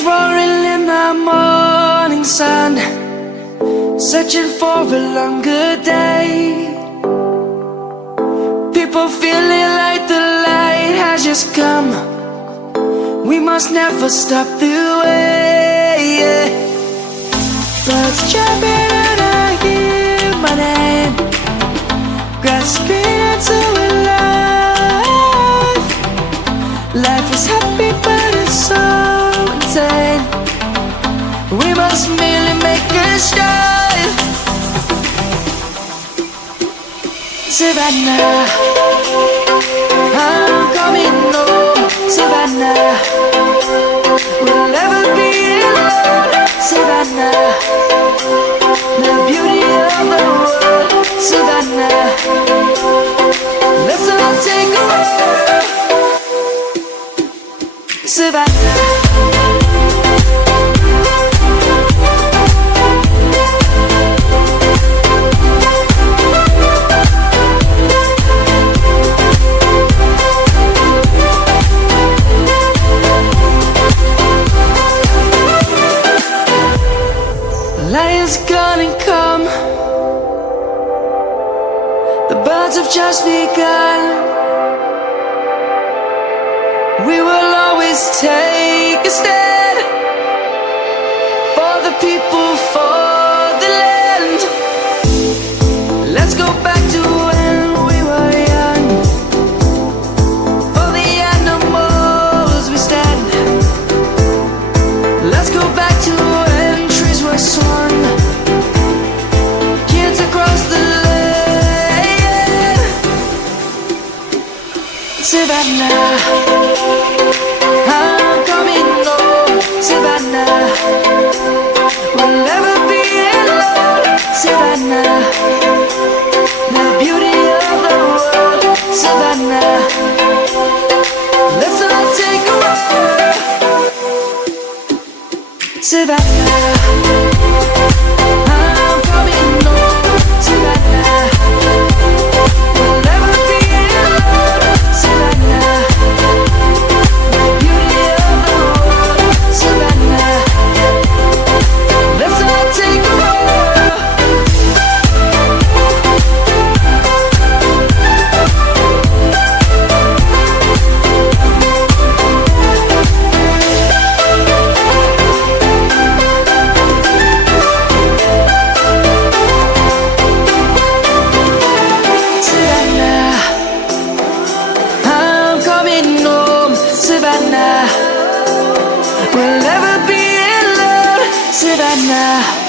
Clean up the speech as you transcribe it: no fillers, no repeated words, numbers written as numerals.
Lions roaring in the morning sun, searching for a longer day. People feeling like the light has just come. We must never stop the way. Birds chirping and I hear my name, grasping into a life. Life is happy but it's so insane. We must merely make a start. Savannah, I'm coming home. Savannah, we'll never be alone. Savannah, the beauty of the world. Savannah, let's all take a walk. Savannah. Lion's gonna come. The birds have just begun. We will always take a stand for the people, for the land. Let's go back to when we were young. For the animals we stand. Let's go back to when trees were swung, kids across the land. Savannah, I'm coming home. Savannah, we'll never be alone. Savannah, the beauty of the world. Savannah, let's all take a walk. Savannah, I'm coming home. Savannah, we'll never be alone. Savannah, the beauty of the world. Savannah, let's all take a walk. Savannah, I'm coming home. Savannah, we'll never be alone. Savannah.